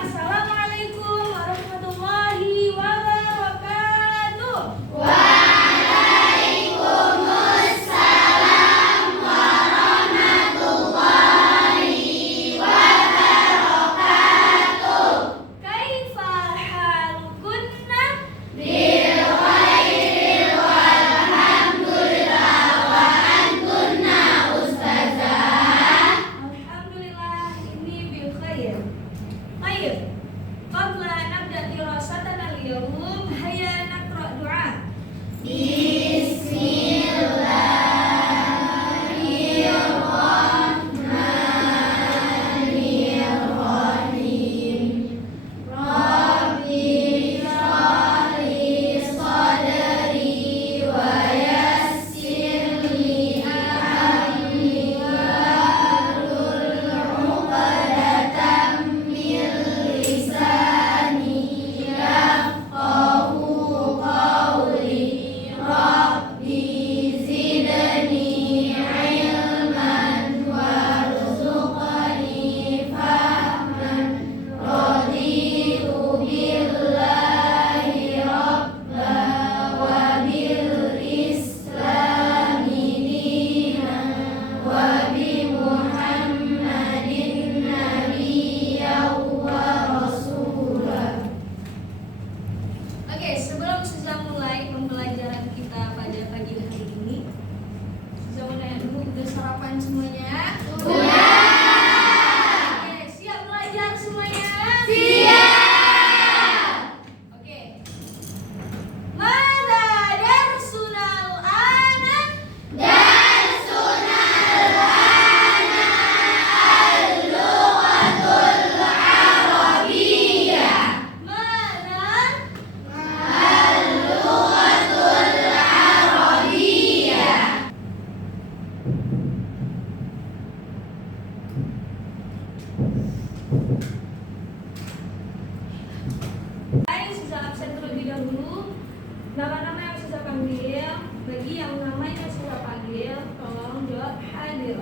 Assalamualaikum warahmatullahi wabarakatuh. Waalaikumsalam warahmatullahi wabarakatuh. Kaifa halukunna? Bil khairil walhamdulillah wa antunna ustazah. Alhamdulillah ini bil khair. Baik. Qabla nabda dirasatana al-yawm hayya naqra du'a. Bismillahirrahmanirrahim. Rabbi shrah li sadri wa yassir li amri wahlul 'uqdatam min lisani yafqahu qawli. Rabbi zidni ilman warzuqni fahman. Raditu billahi rabba wa bil islami dinan wa bi Muhammadin nabiyyan wa rasulah. Oke, sebelum Suza mulai pembelajaran kita pada pagi hari ini, Suza mau nanya dulu, udah sarapan semuanya? Udah. Oke, siap belajar semuanya? Siap. Oke. Mada darsunal ana? Darsunal ana al-lughatul arabiyyah. Mana? Al-lughatul arabiyyah. Baik, Suza absen terlebih dahulu. Nama-nama yang Suza panggil, bagi yang namanya Suza panggil, tolong jawab hadir.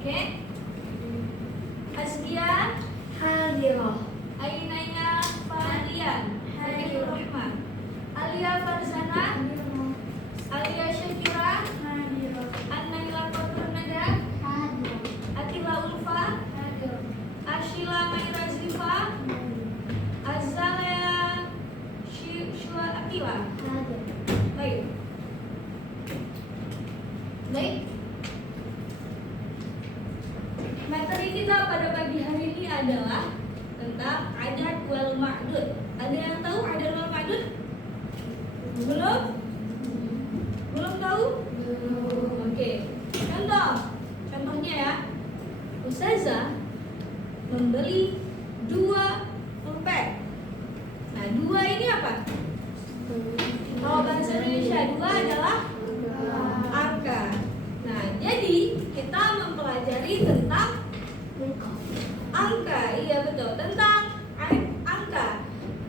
Oke? Askia hadirah. Ainaya Fadian Hadirur Rahman. Alia Farzana Alia Syakira An-Naila Qadrunada Atila Ulfa Ashila Maira Zifa Azalea Shua Akila. Baik. Baik. Materi kita pada pagi hari ini adalah tentang adad wal ma'dud. Ada yang tahu adad wal ma'dud? Belum? Belum tahu? Oke. Contohnya ya. Ustazah membeli 2 pulpen. Nah, 2 ini apa? Kalau bahasa Indonesia 2 adalah angka. Nah, jadi kita mempelajari tentang angka. Iya betul, tentang angka.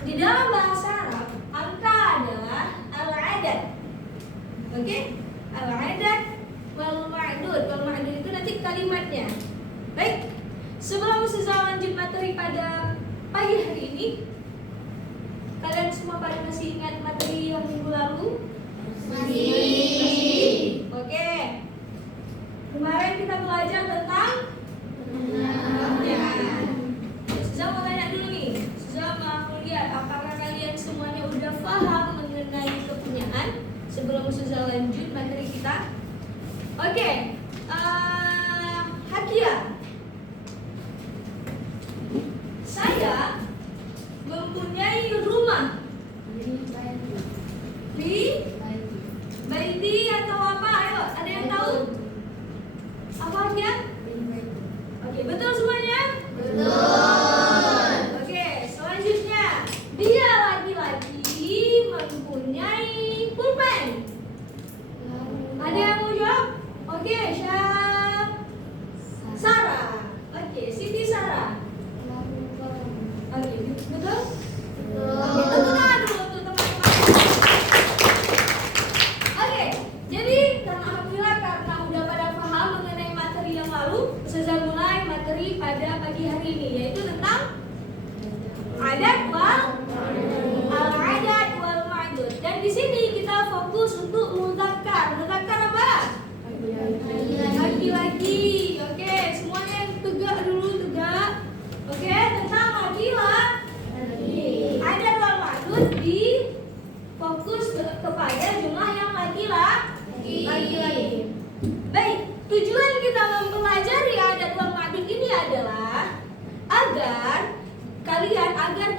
Di dalam bahasa Arab, angka adalah al-adad. Oke? Al-adad wal ma'dud. Wal ma'dud itu nanti kalimatnya. Baik. Sebelum Suza lanjut materi pada pagi hari ini, kalian semua pada masih ingat materi yang minggu lalu? Masih. Oke. Kemarin kita belajar tentang Suza mau tanya dulu nih. Suza mau lihat apakah kalian semuanya udah paham mengenai kepunyaan sebelum Suza lanjut materi kita. Oke. Hakia. Saya mempunyai rumah di Baiti atau apa? Ayo, ada yang tahu? Apa Hakia? Oke, betul semuanya? Betul. Oke, selanjutnya dia laki-laki mempunyai pulpen. Ada yang mau jawab? Oke, Sarah. Oke, Siti Sarah. Oke, betul? Itu tenang dulu tuh teman-teman. Oke, jadi alhamdulillah karena udah pada paham mengenai materi yang lalu, Ustazah mulai materi pada pagi hari ini, yaitu tentang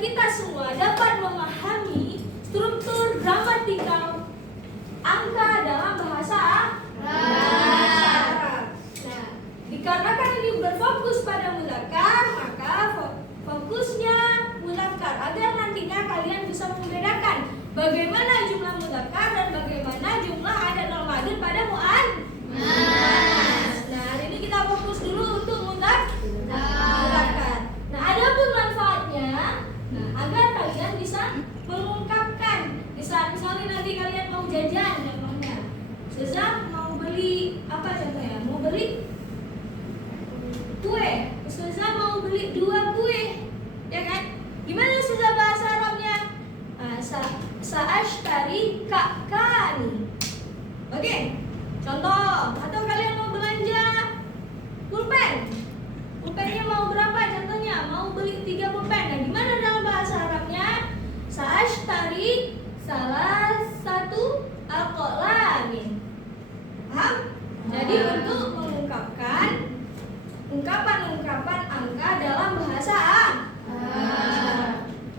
kita semua dapat memahami struktur gramatikal angka dalam bahasa Arab. Nah, dikarenakan ini berfokus pada mudzakkar, maka fokusnya mudzakkar agar nantinya kalian bisa membedakan bagaimana jumlah mudzakkar dan bagaimana jumlah adat nol madud pada muannas. Nah, hari ini kita fokus dulu untuk mudzakkar. Nah, adapun manfaatnya, agar kalian bisa mengungkapkan. Misalnya nanti kalian mau jajan, contohnya, Ustazah mau beli apa contohnya? Mau beli kue. Ustazah mau beli 2 kue, ya kan? Gimana Ustazah bahasa Arabnya? Sa'ashtari ka'kani. Oke, contoh. Atau kalian mau belanja pulpen. Pulpennya mau berapa contohnya? Mau beli 3 pulpen. Nah, gimana dalam bahasa Arabnya? Sa'ashtari salah satu aqlamin. Paham? Jadi untuk mengungkapkan ungkapan-ungkapan angka dalam bahasa Arab.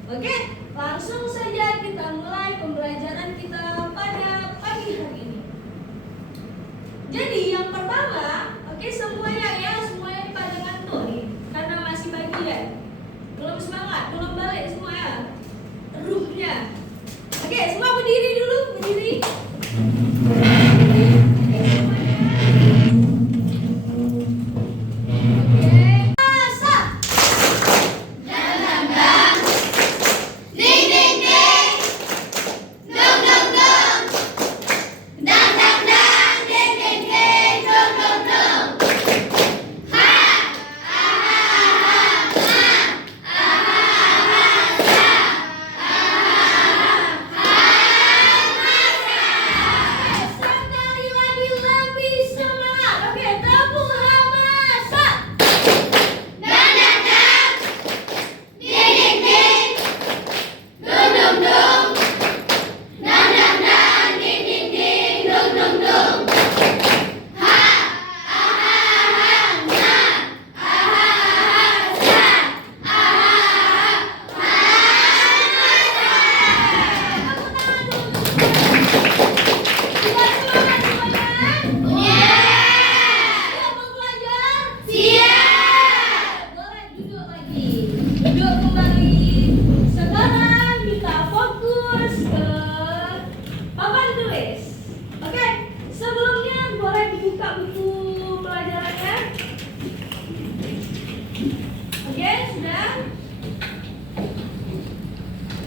Oke, langsung saja kita mulai pembelajaran kita pada pagi hari ini. Jadi yang pertama, oke semuanya pada ngantuk nih, karena masih pagi ya. Belum semangat, belum balik semua ya. Ruhnya. Oke, semua berdiri dulu, berdiri.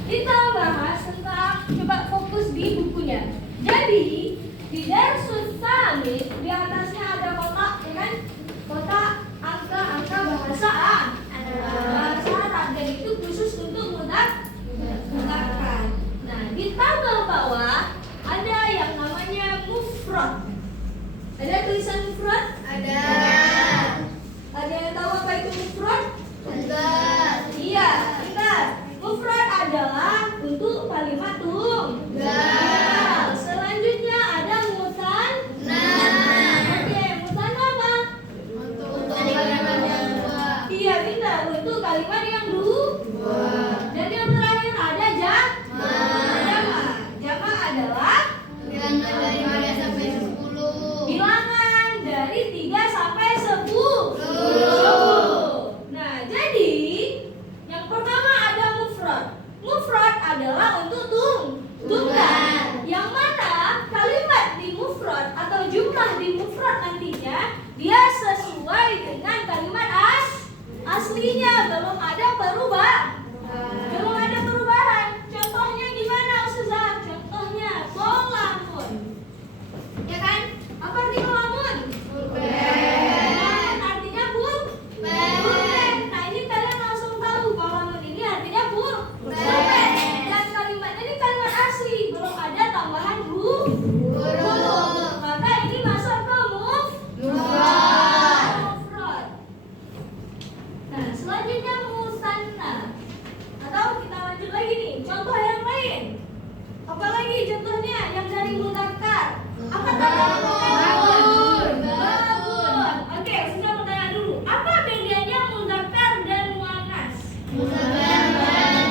Kita bahas tentang, coba fokus di bukunya. Jadi di Darsus Tsamit di atasnya ada kotak, ya kan? Kotak angka-angka bahasa Arab, dan itu khusus untuk mudzakkar. Nah, di tabel bawah ada yang namanya mufrad. Ada tulisan mufrad? Ada. Ada yang tahu apa itu mufrad? Enggak. Iya, bentar. Mufrad adalah untuk kalimat tunggal. Selanjutnya ada musanna. Oke, musanna apa? Untuk kalimat yang dua. Iya, benar, untuk kalimat yang dua. Dan yang terakhir ada jamak. Jamak adalah Bilangan dari 3 sampai 10. bilangan dari 3 sampai 10. Nah, jadi yang pertama ada mufrad. Mufrad adalah untuk tunggal. Yang mana kalimat di mufrad atau jumlah di mufrad nantinya dia sesuai dengan kalimat aslinya, belum ada perubahan. Contohnya gimana Ustazah? Contohnya bolamun. Ya kan? Apa arti bolamun? Bolamun artinya pulpen. Nah, ini kalian langsung tahu bolamun ini artinya pulpen. Dan kalimatnya ini kalimat asli, belum ada tambahan huruf. Maka ini masuk ke mufrad. Nah, selanjutnya musanna. Atau kita lanjut lagi nih, contoh yang lain. Apa lagi contohnya yang dari mudzakkar? Apa tadi? Babun. Oke, sudah mau tanya dulu. Apa bedanya mudzakkar dan muannas? Mudzakkar dan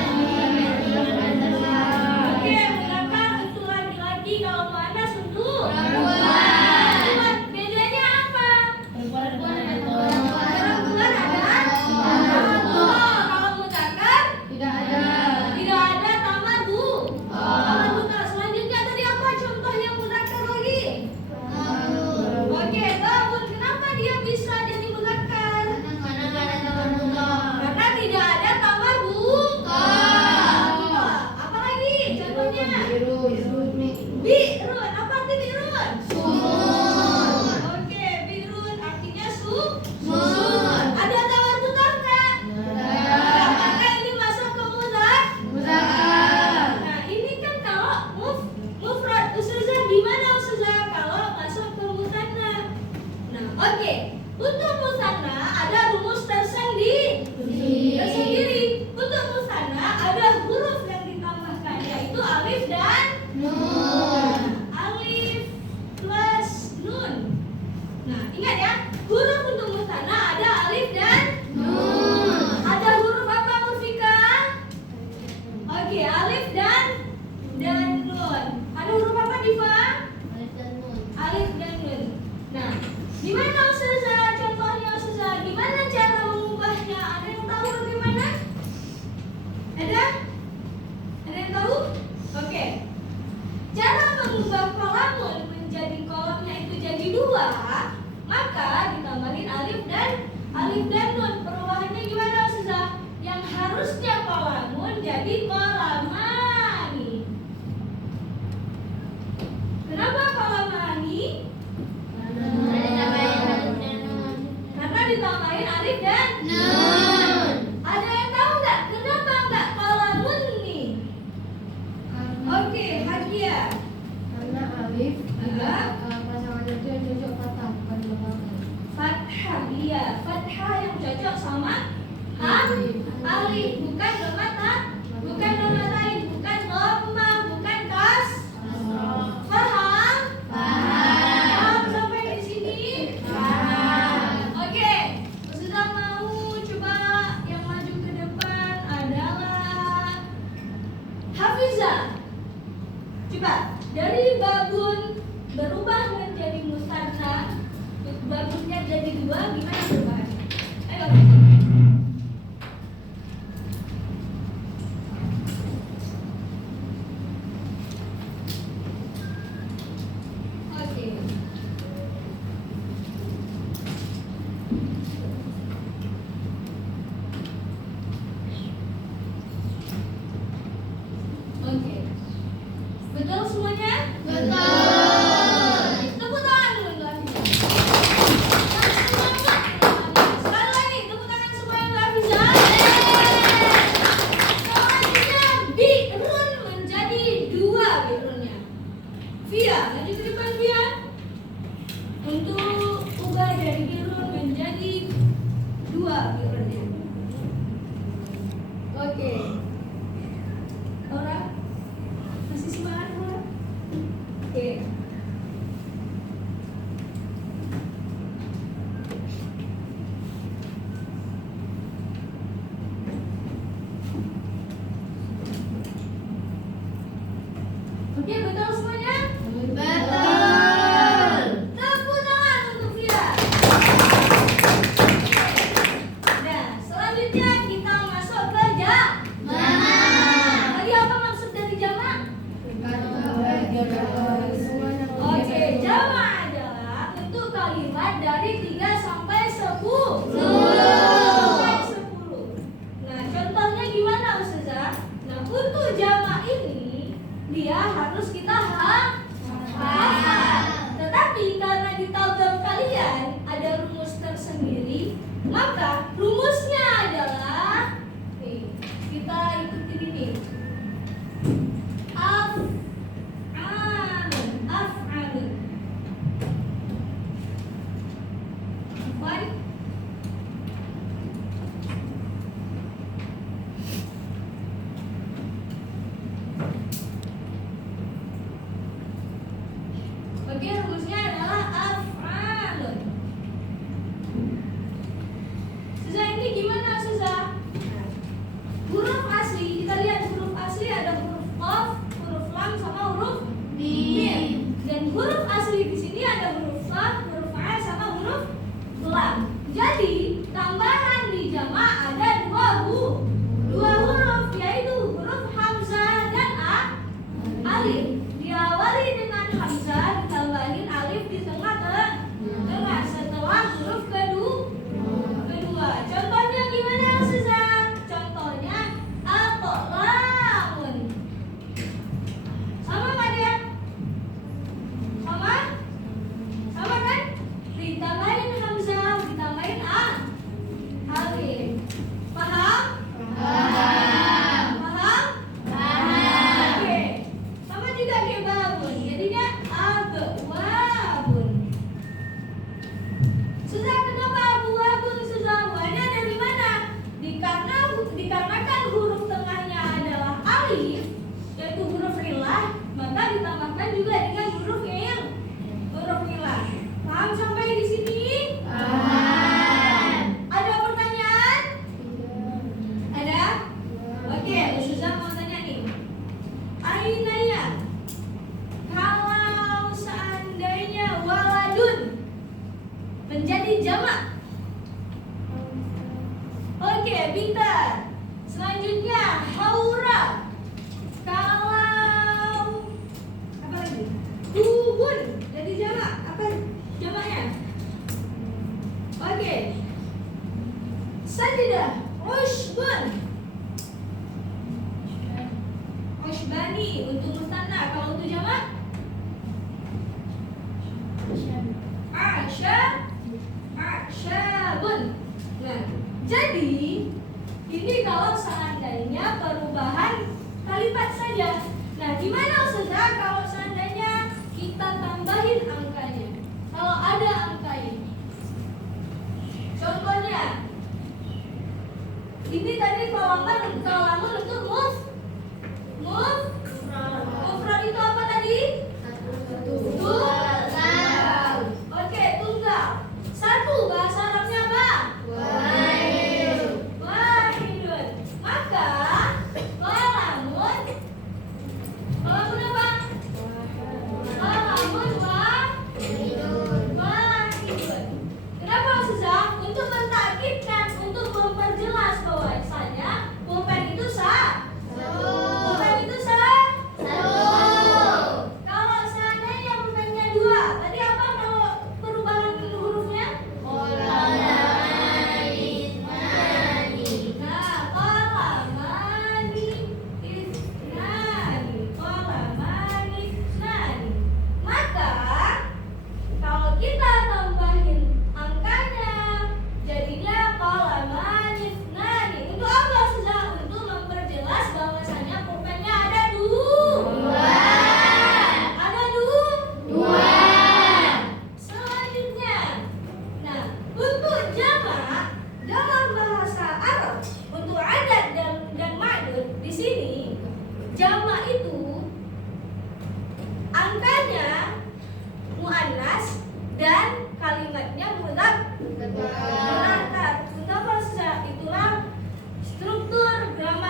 Coba dari babun berubah menjadi musanna, babunnya jadi 2, gimana perubahannya? Ayo. Oke. Oke. Betul semuanya? Betul. Tepuk tangan dulu untuk Hafiza. Sekali lagi, tepuk tangan semua untuk Hafiza. Selanjutnya, bi'run menjadi 2 bi'runnya. Via, maju ke depan Via. Untuk ubah dari bi'run menjadi 2 bi'runnya. Oke. Laura, masih semangat Laura? Oke. Oke, betul semuanya? Betul. Tepuk tangan untuk Via. Nah, selanjutnya kita masuk ke Mana? Tadi apa maksud dari jamak? Oke, jamak adalah bentuk kalimat dari 3 sampai 10. Sampai 10. Nah, contohnya gimana Ustazah? Nah, untuk jamak ini dia harus kita hafal. Tetapi karena di tabel kalian ada rumus tersendiri, maka rumusnya adalah nih, kita ikutin ini. Af'alun, af'alun. Baik. Oke, rumusnya adalah af'alun. Susah ini gimana Susah? Huruf asli, kita lihat huruf asli ada huruf qaf, huruf lam sama huruf mim. Dan huruf asli di sini ada huruf fa, huruf a sama huruf lam. Jadi, tambahan di jamak ada 2 huruf, yaitu huruf hamzah dan alif. Diawali dengan hamzah, ditambahin alif di tengah-tengah setelah huruf kedua. Contohnya gimana Ustazah? Contohnya aqlamun. Sama nggak dia? Sama? Sama kan? Ditambahin hamzah, ditambahin alif. Paham? Paham. Paham? Paham. Oke. Sama juga kayak babun. Jadinya abwabun. Susah kenapa abwabun susah? Buahnya dari mana? Dikarenakan huruf tengahnya adalah alif, yaitu huruf ilah, maka ditambahkan juga dengan huruf ilah. Paham sampai di sini? Paham. Ada pertanyaan? Ada? Oke, Ustazah mau tanya nih. Ainaya, kalau seandainya waladun menjadi jamak. Oke, pintar. Selanjutnya haura. Kalau apa lagi? Hubun jadi jamak. Apa jamaknya? Oke. Sajidah, ushbun. Ushbani untuk mustanna. Kalau untuk jamak? Asyabun. Nah, jadi ini kalau seandainya perubahan kalimat saja. Nah, gimana Ustazah kalau seandainya kita tambahin angkanya? Kalau ada angka ini. Contohnya, ini tadi kalamun untuk mufrad itu apa tadi? Tunggal. Oke, tunggal. 1 bahasa Arabnya apa? Wahidun. Maka kalamun apa?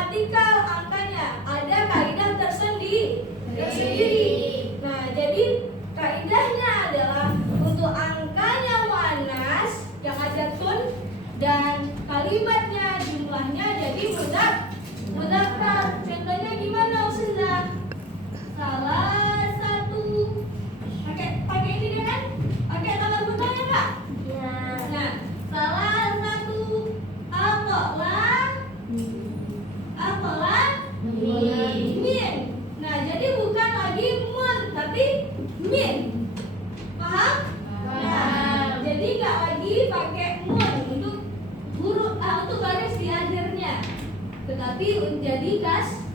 matematikal angkanya ada kaidah tersendiri. Nah, jadi kaidahnya adalah untuk angkanya muannas yang ada tun dan kalimatnya jumlahnya jadi mudzakkar. Contohnya gimana Ustazah? Salah satu pakai ini dia kan? Pakai tanda kutanya enggak? Ya. Nah, salah satu apalah min. Nah, jadi bukan lagi mun tapi min. Paham? Nah, jadi nggak lagi pakai mun untuk huruf untuk garis di akhirnya, tetapi menjadi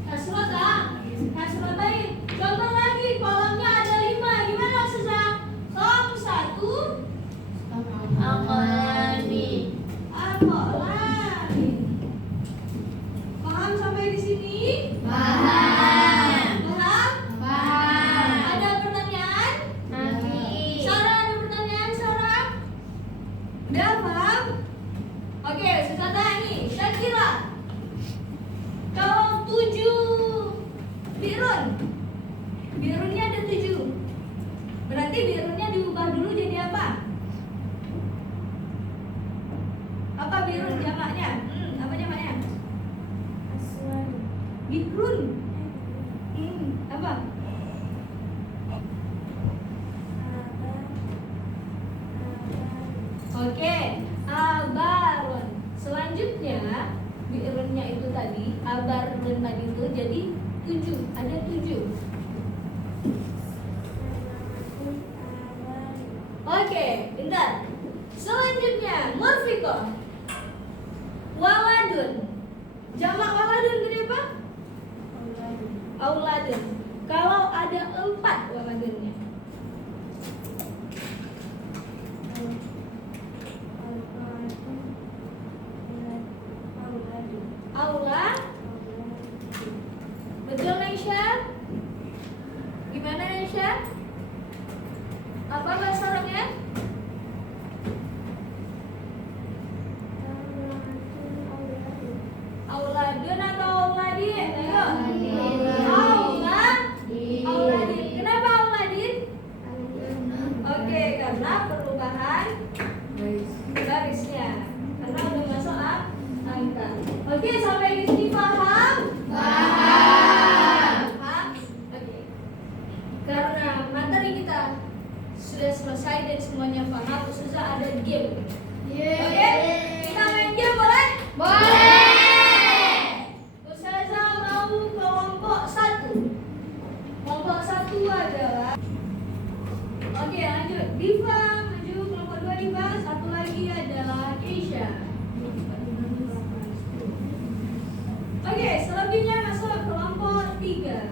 kasrotain. Contoh lagi, kolomnya ada 5. Gimana Ustazah? Som 1 Aqlami. Aqlami. Paham sampai di sini? Paham. Paham? Paham. Ada pertanyaan? Masih. Sarah, ada pertanyaan Sarah? Udah paham? Oke, Ustazah nih, saya kira kalau 7 birunnya ada 7. Berarti birunnya diubah dulu jadi apa? Apa birun jamaknya? Apa jamaknya? Birun. Apa? Oke, abarun. Selanjutnya birunnya itu tadi, abarun tadi itu jadi 7. Ada 7. Oke, bentar. Selanjutnya murfiqah. Waladun. Jamak waladun gede apa? Auladun. Kalau ada 4 waladunnya. Aula. Betul Aisyah? Gimana Aisyah? Apa bahasa Arabnya? Auladun atau auladin? Ayo. Auladin. Kenapa auladin? Oke, karena perubahan garisnya. Karena udah masuk angka. Oke, sampai di sini paham? Paham? Oke. Karena materi kita sudah selesai dan semuanya paham, Ustazah ada game. Oke? Kita main game boleh? Boleh. Ustazah mau kelompok 1. Kelompok 1 adalah oke, lanjut. Diva, maju kelompok 2 Diva. Satu lagi adalah Keisha. Oke, selebihnya masuk kelompok 3.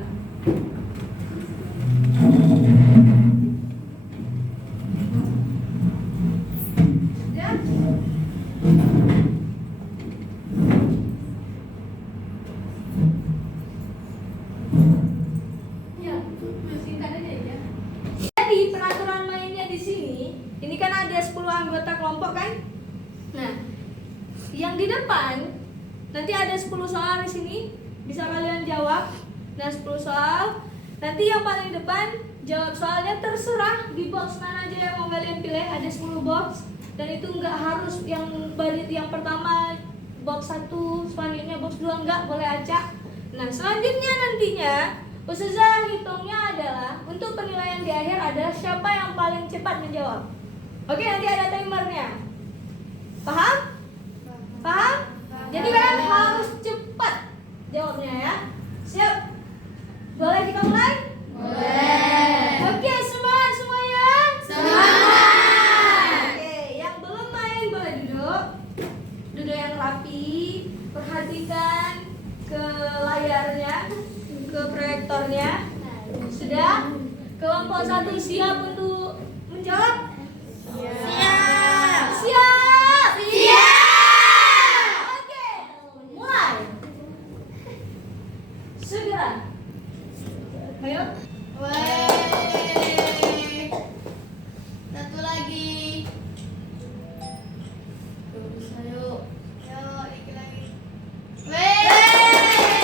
Sudah? Ya, singkat aja ya. Jadi peraturan mainnya di sini, ini kan ada 10 anggota kelompok kan? Nah, yang di depan nanti ada 10 soal di sini, bisa kalian jawab. Nah, 10 soal. Nanti yang paling depan jawab soalnya terserah di box mana aja yang mau kalian pilih. Ada 10 box dan itu nggak harus yang pertama box 1, selanjutnya box 2 nggak, boleh acak. Nah, selanjutnya nantinya Ustazah hitungnya adalah untuk penilaian di akhir adalah siapa yang paling cepat menjawab. Oke, nanti ada timernya. Paham? Paham? Jadi kalian harus cepat jawabnya ya. Siap? Boleh kita mulai? Boleh. Oke, semangat semuanya. Semangat. Oke, yang belum main boleh duduk. Duduk yang rapi. Perhatikan ke layarnya, ke proyektornya. Sudah? Kelompok 1 siap untuk menjawab? Siap. Siap. Siap. Oke, mulai. Segera. Ayo. Wey. Satu lagi. Terus ayo. Yuk, dikit lagi. Wey.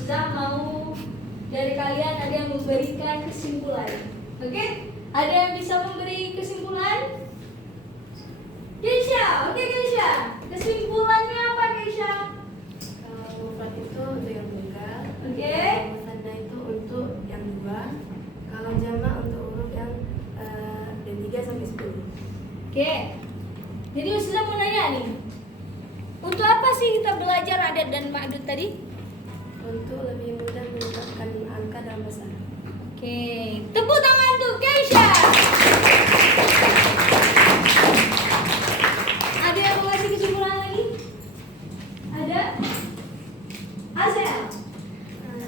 Sudah mau dari kalian ada yang memberikan kesimpulan. Oke? Ada yang bisa memberi kesimpulan? Keisha, oke Keisha. Kesimpulannya apa Keisha? Mufrad itu untuk yang tunggal. Oke. Musanna itu untuk yang dua. Kalau jamak untuk huruf yang dari 3 sampai 10. Oke. Jadi Ustazah mau nanya nih. Untuk apa sih kita belajar adat dan ma'dud tadi? Untuk lebih mudah menetapkan angka dalam bahasa Arab. Oke. Tepuk tangan untuk Keisha. Ada yang mau kasih kesimpulan lagi? Ada? Asel.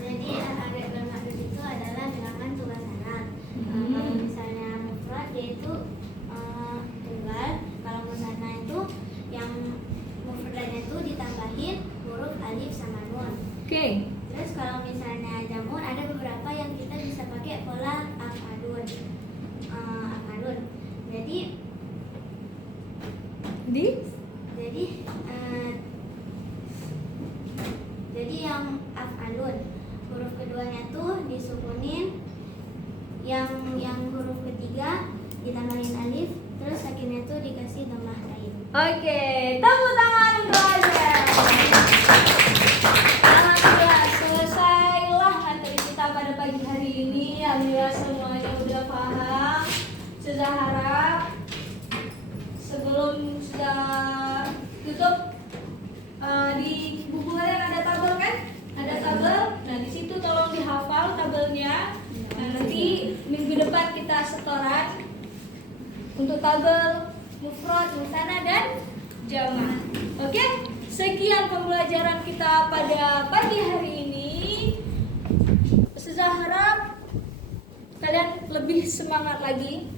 Jadi adat dan ma'dud itu adalah bilangan tugas anak. Kalau misalnya mufrad yaitu tunggal, kalau musanna itu yang mufradnya itu ditambahin huruf alif sama nun. Oke. Terus kalau misalnya jamun ada beberapa yang kita bisa pakai pola af'alun. Af'alun. Jadi Di? Jadi yang af'alun huruf keduanya tuh disukunin, yang huruf ketiga ditambahin alif, terus akhirnya tuh dikasih dhammah lain. Oke, tepuk tangan untuk Asel. Alhamdulillah selesailah materi kita pada pagi hari ini. Alhamdulillah semuanya udah paham. Sudah harap sebelum sudah tutup di buku kalian ada tabel kan? Ada tabel. Nah di situ tolong dihafal tabelnya. Nah nanti minggu depan kita setoran untuk tabel mufrad, musanna dan jamak. Oke? Sekian pembelajaran kita pada pagi hari ini. Saya harap kalian lebih semangat lagi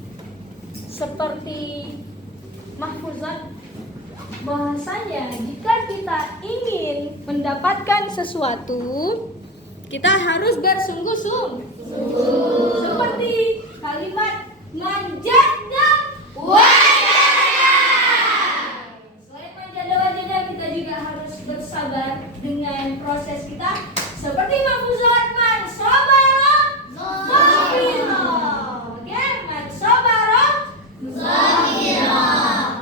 seperti mahfuzat. Bahwasanya jika kita ingin mendapatkan sesuatu, kita harus bersungguh-sungguh. Seperti kalimat manjada wajada. Selain manjada wajada, kita juga harus bersabar dengan proses kita. Seperti mahfuzat man sabara sabira. Oke, man sabara sabira.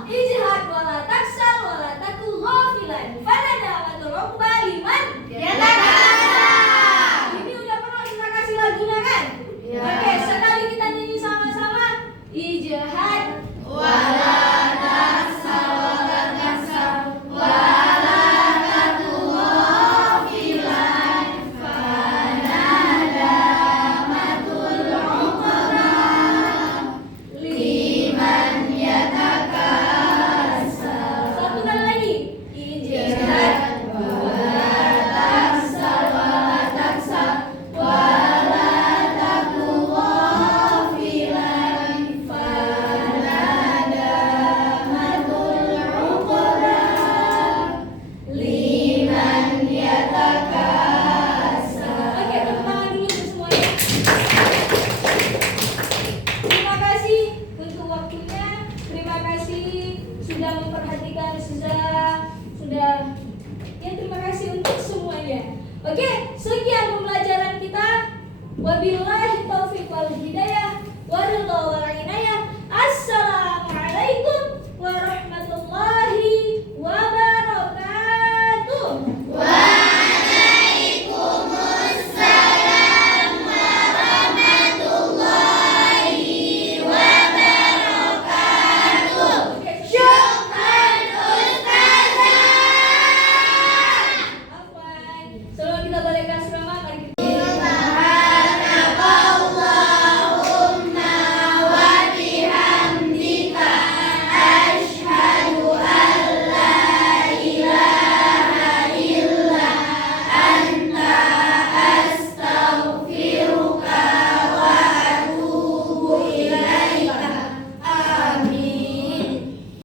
Ijhad wala taksal wala takul ghafilan. Fanadamatul uqba liman yatakalam. Ini udah pernah kita kasih lagunya kan? Iya. Oke, sekali kita nyanyi sama-sama. Ijhad Wala taksal wala taksal wala takul ghafilan fanadamatul uqba liman yatakasal. Satu kali lagi. Ijhad wala taksal wala taksal wala takul ghafilan fanadamatul uqba liman yatakasal. Oke, tepuk tangan dulu untuk semuanya. Terima kasih untuk waktunya. Terima kasih sudah memperhatikan, sudah ya terima kasih untuk semuanya. Oke,